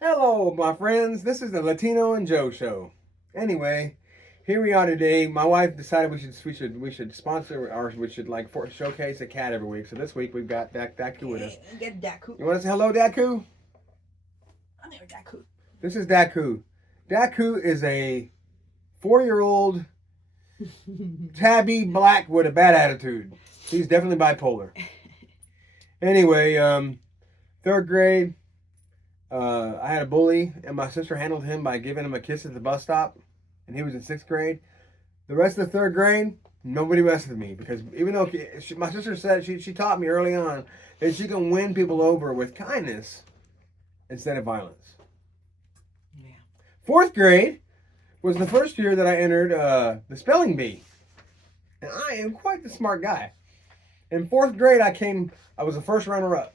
Hello, my friends. This is the Latino and Joe show. Anyway, here we are today. My wife decided we should sponsor or we should showcase a cat every week. So this week we've got Daku with us. Get Daku. You want to say hello, Daku? I'm here, Daku. This is Daku. Daku is a 4-year-old tabby black with a bad attitude. He's definitely bipolar. Anyway, third grade. I had a bully, and my sister handled him by giving him a kiss at the bus stop, and he was in 6th grade. The rest of the 3rd grade, nobody messed with me because even though my sister said she taught me early on that she can win people over with kindness instead of violence. Yeah. 4th grade was the first year that I entered the spelling bee, and I am quite the smart guy. In 4th grade, I was the first runner-up.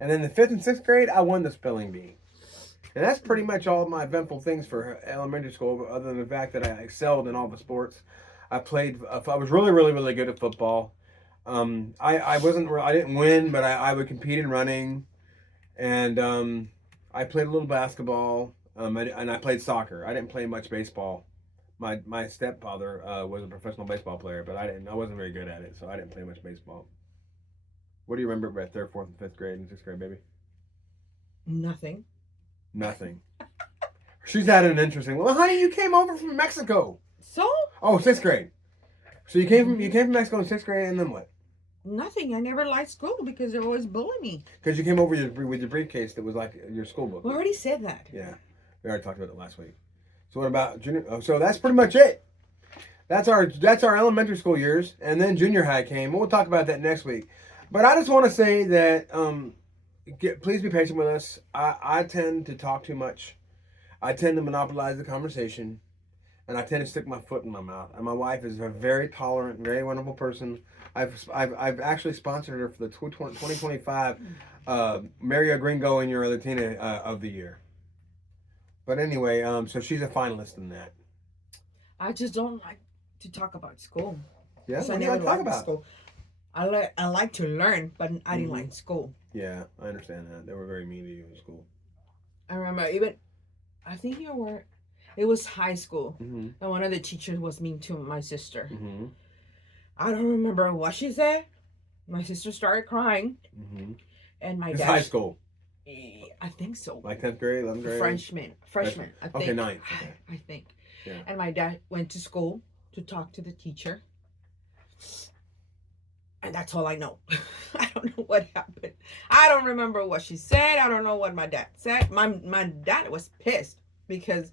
And then the 5th and 6th grade, I won the spelling bee. And that's pretty much all of my eventful things for elementary school, other than the fact that I excelled in all the sports. I was really, really, really good at football. I didn't win, but I would compete in running. And I played a little basketball, and I played soccer. I didn't play much baseball. My stepfather was a professional baseball player, but I wasn't very good at it, so I didn't play much baseball. What do you remember about 3rd, 4th, and 5th grade and 6th grade, baby? Nothing. Nothing. She's had an interesting. Well, honey, you came over from Mexico. So? Oh, 6th grade. So you came from Mexico in 6th grade, and then what? Nothing. I never liked school because they always bullied me. Because you came over with your briefcase that was like your school book. We already said that. Yeah, we already talked about it last week. So what about junior? Oh, so that's pretty much it. That's our elementary school years, and then junior high came. We'll talk about that next week. But I just want to say that please be patient with us. I tend to talk too much. I tend to monopolize the conversation, and I tend to stick my foot in my mouth. And my wife is a very tolerant, very wonderful person. I've actually sponsored her for the 2025 Marry a Gringo and You're a Latina of the year. But anyway, so she's a finalist in that. I just don't like to talk about school. Yeah, So I what do you never like to talk liked about? school. I like to learn, but I didn't like school. Yeah, I understand that. They were very mean to you in school. I remember I think it was high school, and one of the teachers was mean to my sister. Mm-hmm. I don't remember what she said. My sister started crying, and my It's dad. high school. I think so. Like 10th grade, 11th grade? Freshman. I think. Okay, 9th. Okay. I think. Yeah. And my dad went to school to talk to the teacher. And that's all I know. I don't know what happened. I don't remember what she said. I don't know what my dad said. My dad was pissed because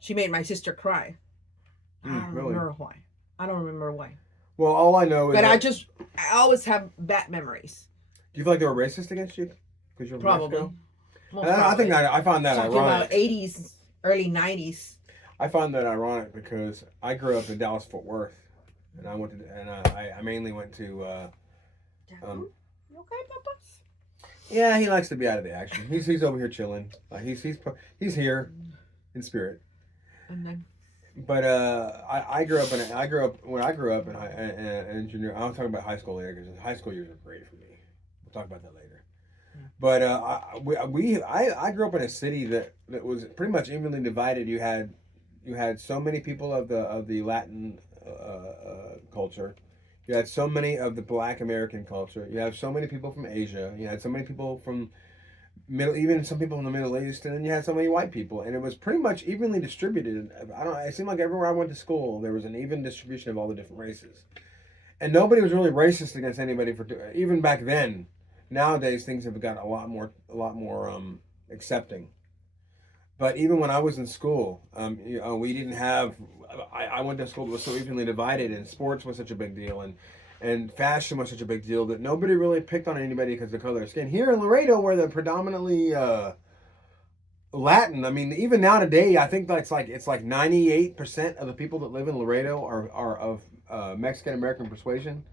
she made my sister cry. I don't remember why. I don't remember why. Well, all I know is But I always have bad memories. Do you feel like they were racist against you? Because you're from Probably. Mexico? I think I find that Talking ironic. about 80s, early 90s. I find that ironic because I grew up in Dallas Fort Worth, and I mainly went to. You okay, Papas? Yeah, he likes to be out of the action. He's over here chilling. He's here in spirit. And then. But I grew up in junior. I'll talk about high school later because high school years are great for me. We'll talk about that later. But I grew up in a city that was pretty much evenly divided. You had so many people of the Latin culture. You had so many of the Black American culture. You had so many people from Asia. You had so many people from even some people in the Middle East, and then you had so many white people, and it was pretty much evenly distributed. It seemed like everywhere I went to school, there was an even distribution of all the different races, and nobody was really racist against anybody even back then. Nowadays, things have got a lot more accepting. But even when I was in school, we didn't have. I went to school that was so evenly divided, and sports was such a big deal, and fashion was such a big deal that nobody really picked on anybody because of the color of skin. Here in Laredo, where they're predominantly Latin, I mean, even now today, I think it's like 98% of the people that live in Laredo are of Mexican American persuasion.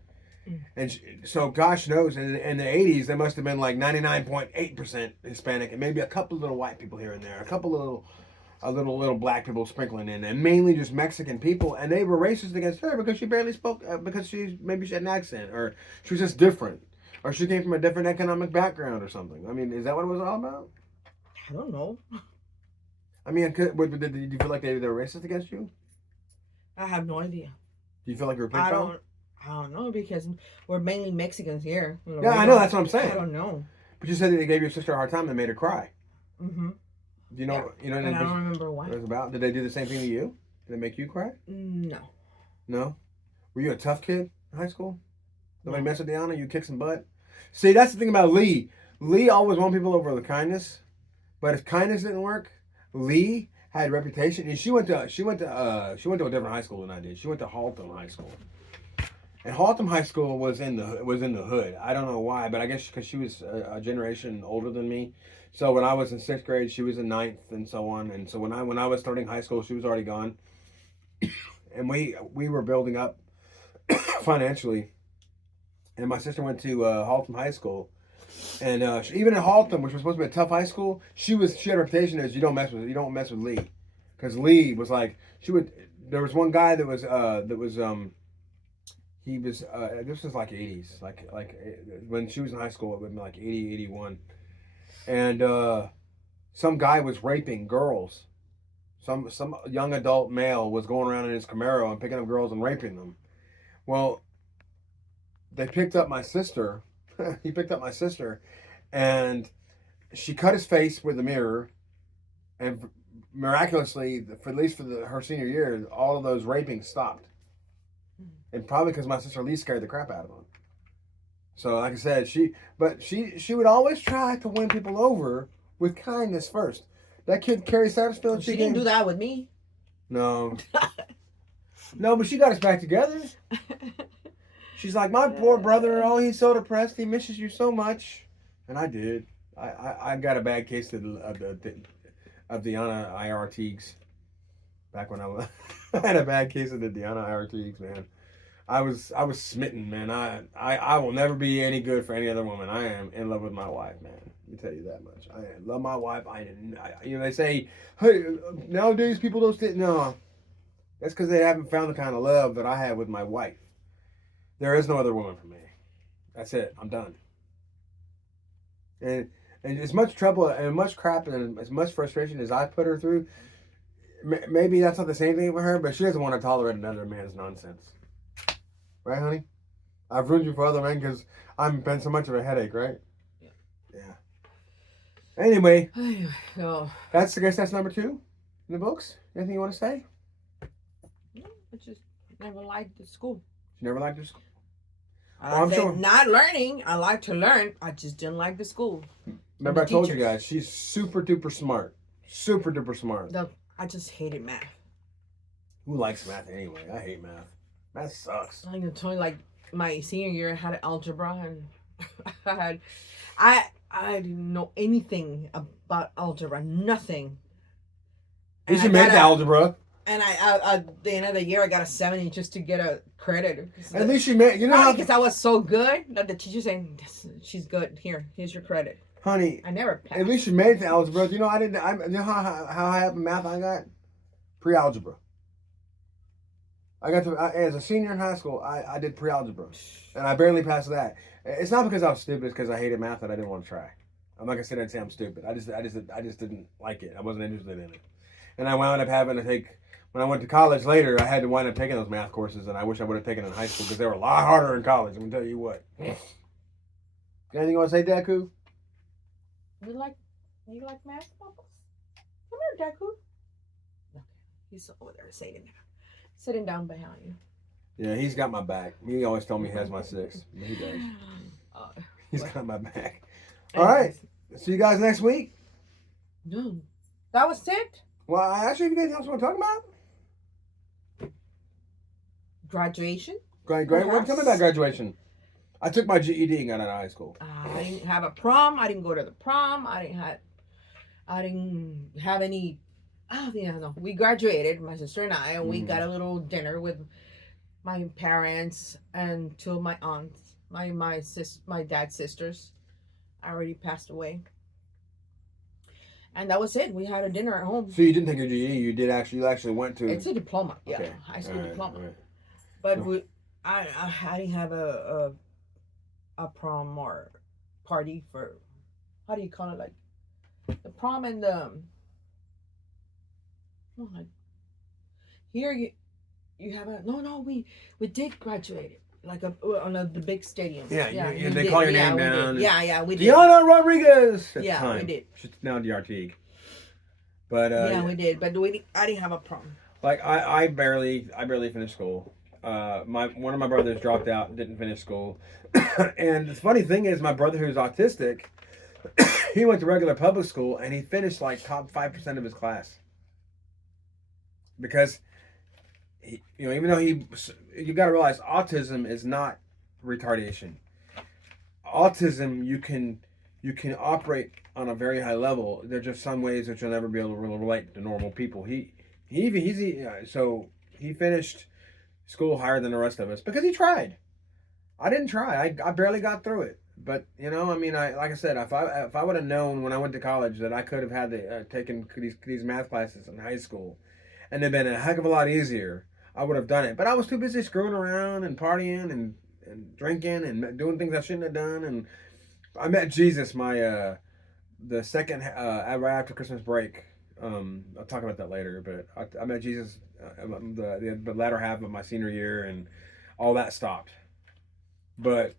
And so, gosh knows, in the 80s, there must have been like 99.8% Hispanic and maybe a couple little white people here and there, a couple little black people sprinkling in, and mainly just Mexican people. And they were racist against her because she barely spoke, because maybe she had an accent, or she was just different, or she came from a different economic background or something. I mean, is that what it was all about? I don't know. I mean, did you feel like they were racist against you? I have no idea. Do you feel like you were picked I on? don't. I don't know because we're mainly Mexicans here. Yeah, I know. That's what I'm I saying. don't know. But you said that they gave your sister a hard time and made her cry. Mm-hmm. Do you know? Yeah. You know But what I don't remember why. it was about? Did they do the same thing to you? Did they make you cry? No. No. Were you a tough kid in high school? Nobody No. messed with Deanna? You kicked some butt? See, that's the thing about Lee. Lee always won people over with kindness, but if kindness didn't work, Lee had a reputation. And she went to a different high school than I did. She went to Haltom High School, and Haltom High School was in the hood. I don't know why, but I guess because she was a generation older than me. So when I was in sixth grade, she was in ninth, and so on. And so when I was starting high school, she was already gone, and we were building up financially. And my sister went to Haltom High School, and even in Haltom, which was supposed to be a tough high school, she had a reputation as you don't mess with Lee, because Lee was like she would. There was one guy he was this was like 80s, when she was in high school, it would be like 80, 81, and some guy was raping girls. Some young adult male was going around in his Camaro and picking up girls and raping them. Well, they picked up my sister. He picked up my sister, and she cut his face with a mirror, and miraculously, at least for her senior year, all of those rapings stopped. And probably because my sister Lee scared the crap out of him. So, like I said, she would always try to win people over with kindness first. That kid, Carrie Satterfield, She didn't do that with me. No. No, but she got us back together. She's like, my poor brother, oh, he's so depressed. He misses you so much. And I did. I got a bad case of Deanna IR Teagues. Back when I had a bad case of the Deanna IR Teagues, man. I was smitten, man. I will never be any good for any other woman. I am in love with my wife, man. Let me tell you that much. I love my wife. They say, hey, nowadays people don't stay. No, that's because they haven't found the kind of love that I have with my wife. There is no other woman for me. That's it. I'm done. And as much trouble and much crap and as much frustration as I put her through, maybe that's not the same thing for her, but she doesn't want to tolerate another man's nonsense. Right, honey? I've ruined you for other men because I've been so much of a headache, right? Yeah. Anyway, I guess that's number 2 in the books. Anything you want to say? No, I just never liked the school. You never liked your school? I'm sure. Not learning. I like to learn. I just didn't like the school. Remember, I told you guys, she's super duper smart. Super duper smart. I just hated math. Who likes math anyway? I hate math. Math sucks. I can tell you, like my senior year, I had algebra, and I didn't know anything about algebra. Nothing. You should make the algebra. And I at the end of the year, I got a 70 just to get a credit. At least you made. You know how? Because I was so good that the teacher saying, "She's good. Here's your credit." Honey, I never passed. At least you made the algebra. You know, I didn't. You know how high up in math I got? Pre-algebra. I got to as a senior in high school. I did pre-algebra, and I barely passed that. It's not because I was stupid. It's because I hated math and I didn't want to try. I'm not gonna sit there and say I'm stupid. I just didn't like it. I wasn't interested in it, and I wound up having to take. When I went to college later, I had to wind up taking those math courses, and I wish I would have taken them in high school because they were a lot harder in college. I'm gonna tell you what. Anything you want to say, Daku? You like math, Bubbles? Come here, Daku. Okay, he's over there sitting down behind you. Yeah, he's got my back. He always told me he has my 6. He does. He's got my back. All right. See you guys next week. No, that was it. Well, actually, if you guys else want to talk about graduation. Great. Tell me about graduation. I took my GED and got out of high school. I didn't have a prom. I didn't go to the prom. I didn't have any. No. We graduated, my sister and I, and we got a little dinner with my parents and 2 of my aunts, my dad's sisters. I already passed away. And that was it. We had a dinner at home. So you didn't take your GED. You actually went to. It's a diploma. Yeah, okay. High school diploma. Right. But I didn't have a prom or party for, how do you call it, like The prom and the oh, here you have a no we did graduate like on the big stadium. Yeah, we they did. call your name down. Yeah, we did. Diana Rodriguez. At the Yeah, time. we did. She's now DRT. But yeah, we did. But I didn't have a prom. Like I barely finished school. One of my brothers dropped out and didn't finish school. And the funny thing is, my brother who's autistic, he went to regular public school and he finished like top 5% of his class. Because he, even though you got to realize autism is not retardation. Autism you can operate on a very high level. There's just some ways that you'll never be able to relate to normal people. So he finished school higher than the rest of us because he tried. I didn't try. I barely got through it. But like I said, if I would have known when I went to college that I could have had taken these math classes in high school, and they'd been a heck of a lot easier, I would have done it. But I was too busy screwing around and partying and drinking and doing things I shouldn't have done. And I met Jesus the second right after Christmas break. I'll talk about that later. But I met Jesus the latter half of my senior year, and all that stopped. But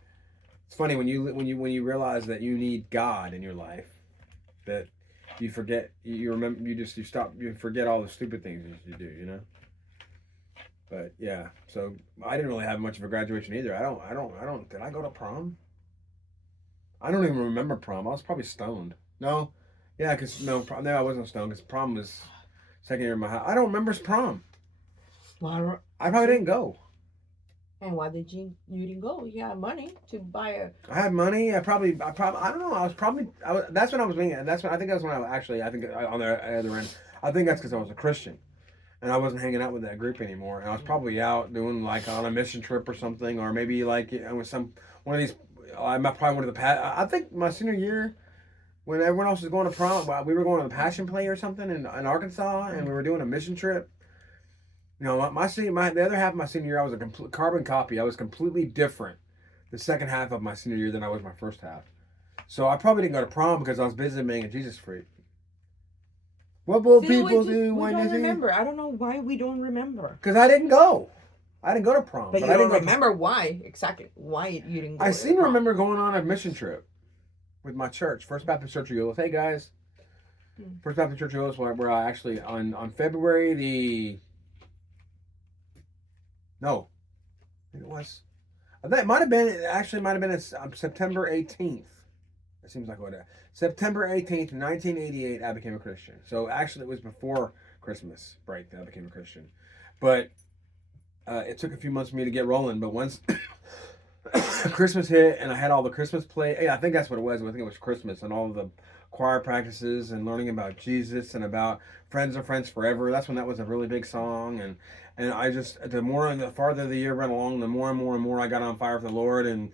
it's funny when you realize that you need God in your life, that you forget, you forget all the stupid things you do. But yeah, so I didn't really have much of a graduation either. I don't. Did I go to prom? I don't even remember prom. I was probably stoned. No, yeah, no, I wasn't stoned because prom was second year in my house. I don't remember prom. Well, I probably didn't go. And why did you didn't go? You had money to buy a. I had money. I probably. I don't know. That's when I was being. That's when I think that's when I actually. I think on the other end. I think that's because I was a Christian, and I wasn't hanging out with that group anymore. And I was probably out doing like on a mission trip or something, or maybe like with one of these. I probably went to I think my senior year, when everyone else was going to prom, we were going to the Passion Play or something in Arkansas, and we were doing a mission trip. The other half of my senior year, I was a complete carbon copy. I was completely different the second half of my senior year than I was my first half. So I probably didn't go to prom because I was busy being a Jesus freak. What will people do when you remember? I don't know why we don't remember. Because I didn't go. I didn't go to prom. But you don't remember why you didn't go. I seem to remember going on a mission trip with my church, First Baptist Church of Euless. Hey guys, First Baptist Church of Euless, where I actually on February the. No, it was. I think it might have been September 18th. It seems like what September 18th, 1988. I became a Christian. So actually, it was before Christmas break that I became a Christian, but it took a few months for me to get rolling. But once Christmas hit and I had all the Christmas play, I think that's what it was. I think it was Christmas and all of the choir practices and learning about Jesus and about Friends are Friends Forever. That's when that was a really big song. And I just, the farther the year went along, the more and more I got on fire for the Lord. And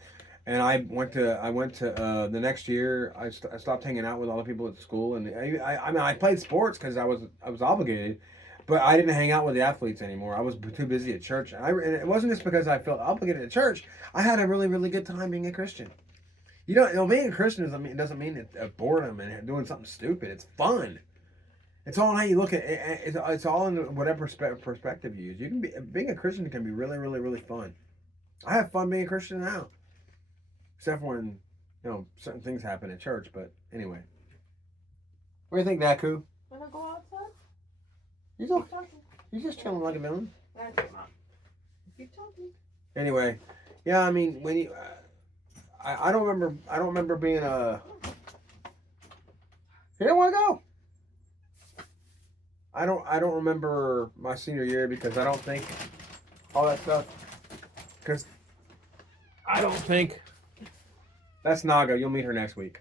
I went to the next year. I stopped hanging out with all the people at school. And I played sports because I was obligated, but I didn't hang out with the athletes anymore. I was too busy at church. And it wasn't just because I felt obligated at church. I had a really, really good time being a Christian. Being a Christian doesn't mean it's boredom and doing something stupid. It's fun. It's all in how you look at it. It's all in whatever perspective you use. Being a Christian can be really, really, really fun. I have fun being a Christian now, except when certain things happen at church. But anyway, what do you think, Naku? Wanna go outside? He's just chilling like a villain. Keep talking. Anyway, yeah. I mean, when you, I don't remember being a. You don't want to go. I don't remember my senior year because I don't think all that stuff. Because I don't think that's Naga. You'll meet her next week.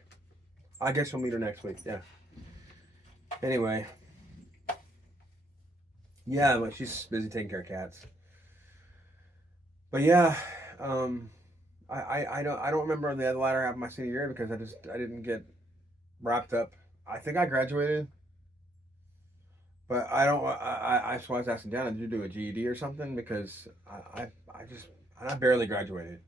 I guess you'll meet her next week. Yeah. Anyway. Yeah, but she's busy taking care of cats. But yeah, I don't remember the latter half of my senior year because I didn't get wrapped up. I think I graduated. But I don't. I was asking Dana, did you do a GED or something? Because I barely graduated,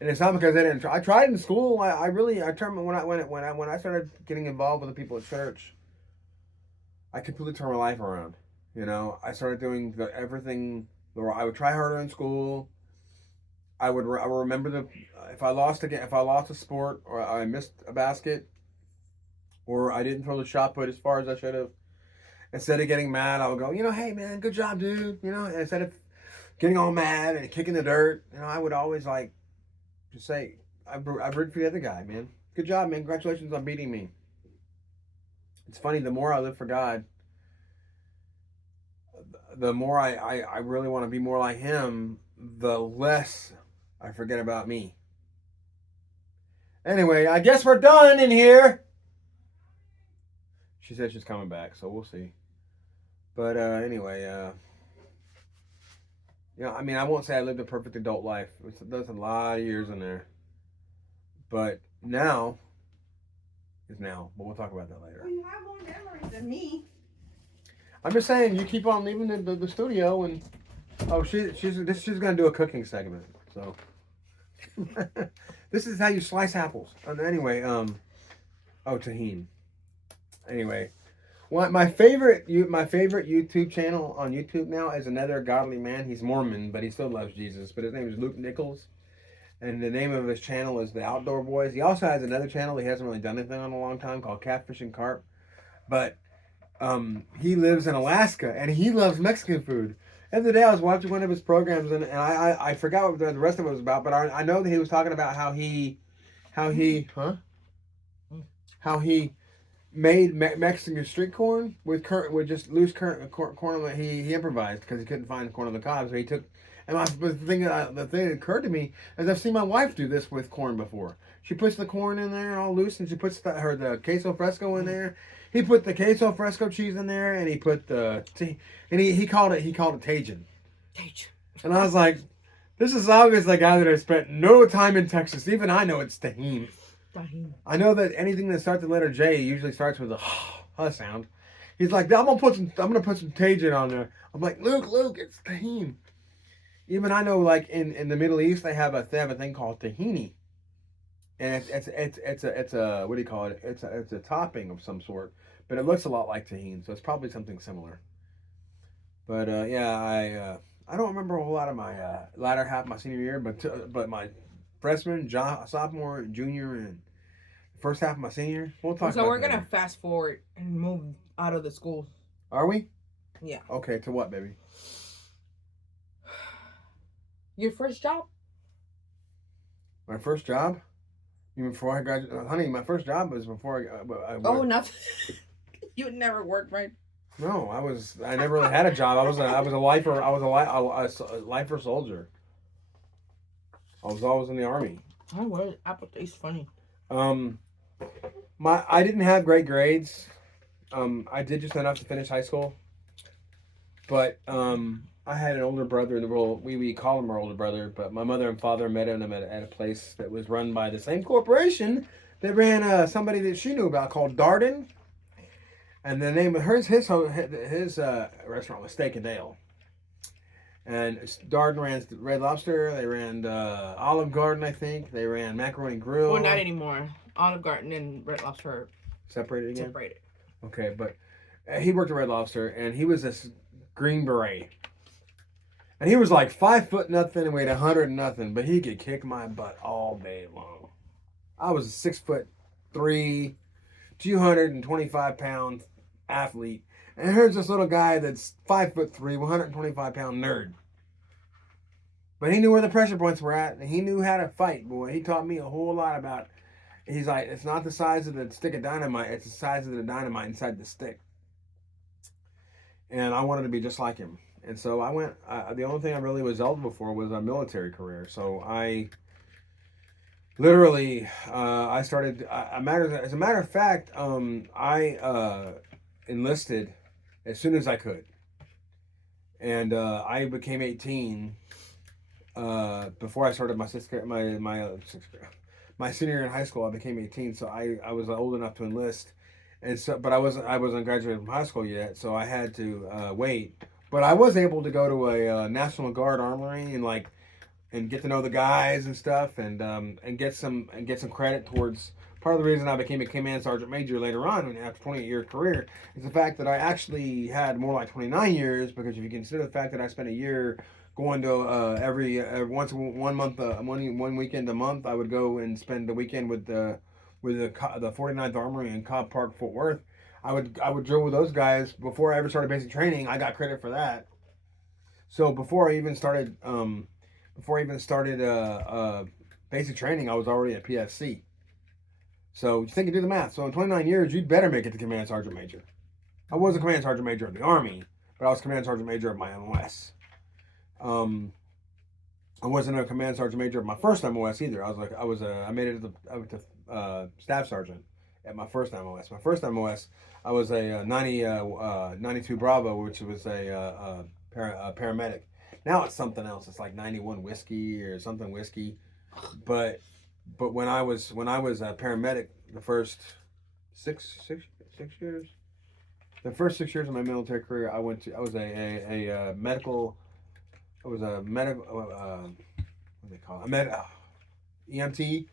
And it's not because I didn't try. I tried in school. I turned when I started getting involved with the people at church, I completely turned my life around. You know, I started doing everything. I would try harder in school. I would remember the if I lost a sport or I missed a basket or I didn't throw the shot put as far as I should have. Instead of getting mad, I would go, hey man, good job, dude. And instead of getting all mad and kicking the dirt, I would always like just say, I root for the other guy, man. Good job, man. Congratulations on beating me. It's funny. The more I live for God, the more I really want to be more like Him. The less I forget about me. Anyway, I guess we're done in here. She said she's coming back, so we'll see. But anyway, I mean, I won't say I lived a perfect adult life. There's a lot of years in there. But now is now. But we'll talk about that later. Well, you have more memories than me. I'm just saying, you keep on leaving the studio, and she's gonna do a cooking segment. So this is how you slice apples. Anyway, tahini. Anyway, my favorite YouTube channel on YouTube now is another godly man. He's Mormon, but he still loves Jesus. But his name is Luke Nichols, and the name of his channel is The Outdoor Boys. He also has another channel he hasn't really done anything on in a long time called Catfish and Carp, but he lives in Alaska and he loves Mexican food. The other day I was watching one of his programs and I forgot what the rest of it was about, but I know that he was talking about how he made Mexican street corn with just loose corn that he improvised because he couldn't find corn on the cob. So he took, and the thing that occurred to me is I've seen my wife do this with corn before. She puts the corn in there all loose, and she puts the queso fresco in there. He put the queso fresco cheese in there, and he put he called it Tajin. Tajin. And I was like, this is obviously a guy that has spent no time in Texas. Even I know it's tahini. I know that anything that starts with the letter J usually starts with a huh sound. He's like, I'm gonna put some Tajin on there. I'm like, Luke, it's tahini. Even I know, like in the Middle East, they have a thing called tahini, and it's a what do you call it? It's a topping of some sort, but it looks a lot like tahini, so it's probably something similar. But I don't remember a whole lot of my latter half of my senior year, but my freshman, sophomore, junior, and first half of my senior. We'll talk. So we're gonna fast forward and move out of the school. Are we? Yeah. Okay. To what, baby? Your first job? My first job? Even before I graduated, honey. My first job was before I oh, nothing. You never worked, right? No, I never really had a job. I was a lifer. I was a lifer soldier. I was always in the army. Oh, well, apple tastes funny. I didn't have great grades. I did just enough to finish high school. But I had an older brother. We call him our older brother, but my mother and father met him at a place that was run by the same corporation that ran somebody that she knew about called Darden. And the name of his restaurant was Steak and Dale. And Darden ran Red Lobster. They ran Olive Garden, I think. They ran Macaroni Grill. Well, not anymore. Olive Garden and Red Lobster separated again. Separated. Okay, but he worked at Red Lobster, and he was this Green Beret. And he was like 5 foot nothing and weighed 100 nothing, but he could kick my butt all day long. I was a 6'3", 225-pound athlete, and here's this little guy that's 5'3", 125-pound nerd. But he knew where the pressure points were at, and he knew how to fight. Boy, he taught me a whole lot about. He's like, it's not the size of the stick of dynamite; it's the size of the dynamite inside the stick. And I wanted to be just like him. And so I went. The only thing I really was eligible for was a military career. So I literally, I started. As a matter of fact, I enlisted as soon as I could, and I became 18 before I started my senior year in high school. I became 18, so I was old enough to enlist, and so but I wasn't graduated from high school yet, so I had to wait. But I was able to go to a National Guard armory and like and get to know the guys and stuff, and get some credit towards. Part of the reason I became a command sergeant major later on, after 28-year career, is the fact that I actually had more like 29 years, because if you consider the fact that I spent a year going to every once 1 month, one weekend a month, I would go and spend the weekend with the 49th Armory in Cobb Park, Fort Worth. I would drill with those guys before I ever started basic training. I got credit for that. So before I even started basic training, I was already at PFC. So you think you do the math. So in 29 years, you'd better make it to command sergeant major. I was a command sergeant major of the Army, but I was command sergeant major of my MOS. I wasn't a command sergeant major of my first MOS either. I made it to staff sergeant at my first MOS. My first MOS, I was a 92 Bravo, which was a paramedic. Now it's something else. It's like 91 whiskey or something whiskey. But when I was a paramedic, the first six years, the first 6 years of my military career, I was a medical. I was a medical. What do they call it? EMT,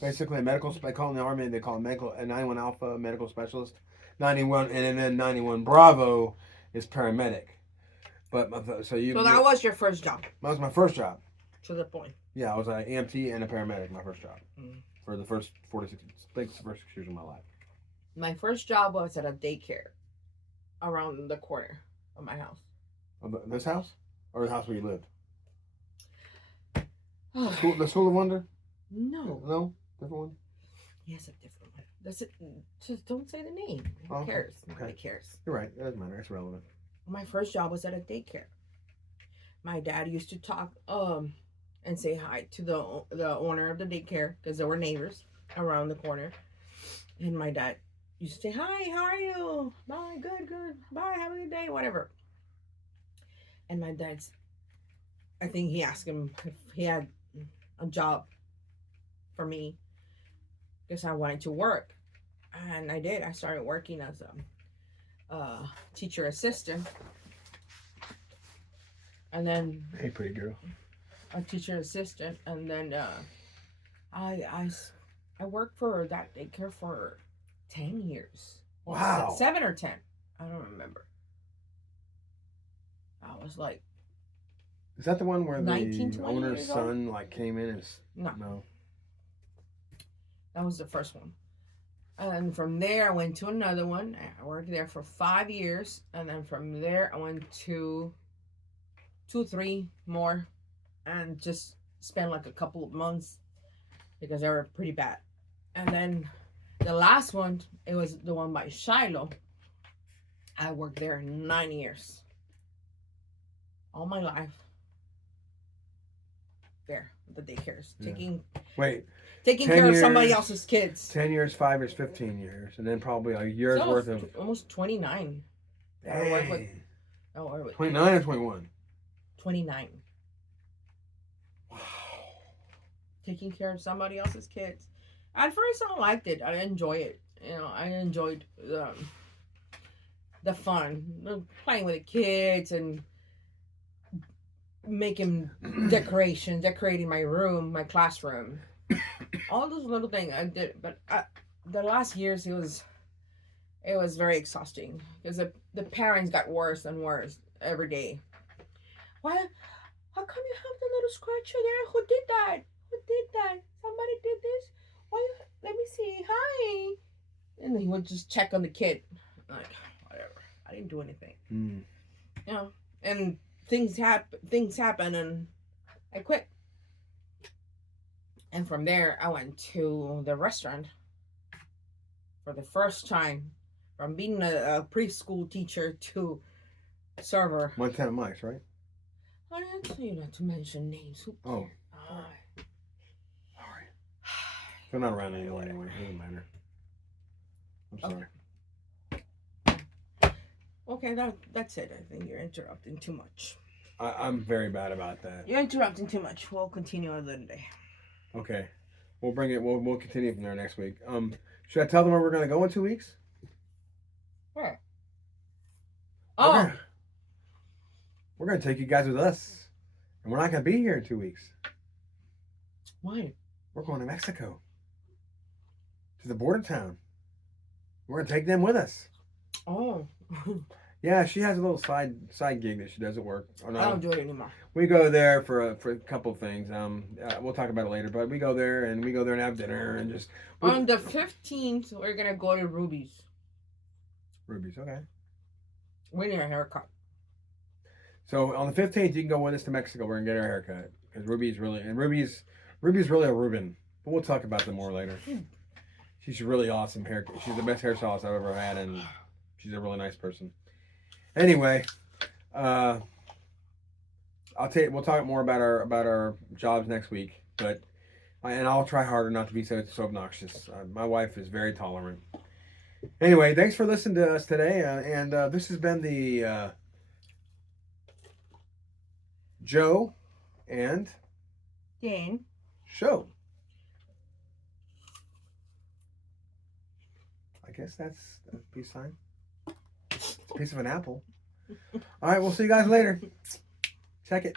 basically a medical. They call it in the Army. They call it a 91 Alpha medical specialist. 91 and then 91 Bravo is paramedic. But So that was your first job. That was my first job. To the point. Yeah, I was an EMT and a paramedic. My first job for the first 46, first 6 years of my life. My first job was at a daycare around the corner of my house. This house, or the house where you lived? The School of Wonder? No, different one. Yes, a different one. That's it. Just don't say the name. Who cares? Nobody cares. You're right. It doesn't matter. It's relevant. My first job was at a daycare. My dad used to talk and say hi to the owner of the daycare, because there were neighbors around the corner. And my dad used to say, "Hi, how are you? Bye, good. Bye, have a good day," whatever. And my dad's, I think he asked him if he had a job for me, because I wanted to work. And I did. I started working as a teacher assistant. And then, hey, pretty girl, a teacher assistant, and then I worked for that daycare for 10 years. Wow. 7 or 10, I don't remember. I was like, is that the one where 19, the owner's son like came in and no? That was the first one. And from there I went to another one. I worked there for 5 years, and then from there I went to 2, 3 more, and just spent like a couple of months because they were pretty bad. And then the last one, it was the one by Shiloh. I worked there 9 years. All my life. There, the daycares. Yeah. Taking care of somebody else's kids. 10 years, 5 years, 15 years, and then probably a year's worth of almost 29. Dang. 29 or 21? 29. Wow. Taking care of somebody else's kids. At first, I liked it. I enjoy it. I enjoyed the fun, playing with the kids and making decorating my room, my classroom, all those little things I did. But the last years, it was very exhausting, because the parents got worse and worse every day. Why? How come you have the little scratcher there? Who did that? Somebody did this? Why? Let me see. Hi. And then he would just check on the kid. Like, whatever. I didn't do anything. And things happen, and I quit. And from there, I went to the restaurant for the first time, from being a preschool teacher to server. Montana Mike's, right? I didn't tell you not to mention names. Oh. Sorry. They're not around anymore anyway. It doesn't matter. I'm sorry. Okay, that's it. I think you're interrupting too much. I'm very bad about that. You're interrupting too much. We'll continue another day. Okay. We'll bring it. We'll continue from there next week. Should I tell them where we're gonna go in 2 weeks? Where? We're gonna take you guys with us, and we're not gonna be here in 2 weeks. Why? We're going to Mexico. To the border town. We're gonna take them with us. Oh. Yeah, she has a little side gig that she does at work. Oh, I no, don't do it anymore. we go there for a couple of things. We'll talk about it later. But we go there and have dinner and just On the 15th, we're gonna go to Ruby's. Ruby's. Okay. We need a haircut. So on the 15th, you can go with us to Mexico. We're gonna get our haircut because Ruby's really a Reuben. But we'll talk about them more later. She's a really awesome hair. She's the best hairstylist I've ever had, and she's a really nice person. Anyway, We'll talk more about our jobs next week, and I'll try harder not to be so obnoxious. My wife is very tolerant. Anyway, thanks for listening to us today, and this has been the Joe and Jane. show. I guess that's a peace sign. It's a piece of an apple. All right, we'll see you guys later. Check it.